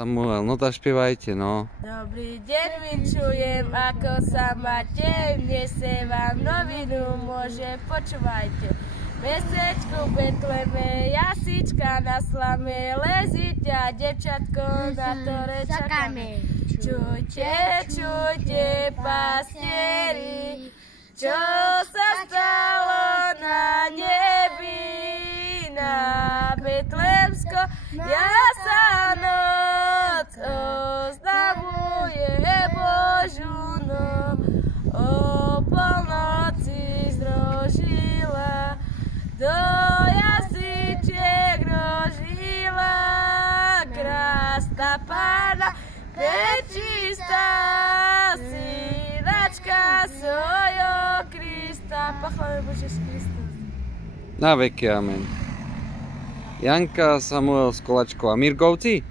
Samuel, no tak špievajte, no. Dobrý deň, vinčujem, ako sa máte, nese vám novinu, môže, počúvajte. Mesečku Betleme, jasička na slame, leziťa, devčatko, na ktoré čakáme. Čujte, čujte, pastieri, čo sa stalo na nebi, na Betlemsko, jasanoc oznamuje Božú noc. O polnoci zdrožila, do jasličiek rožila, krásna Panna, prečistá, synačka svojho Krista. Pochváľme Bože Kristus. Na veky, amen. Janka, Samuel, Skolačko a Mirgovci?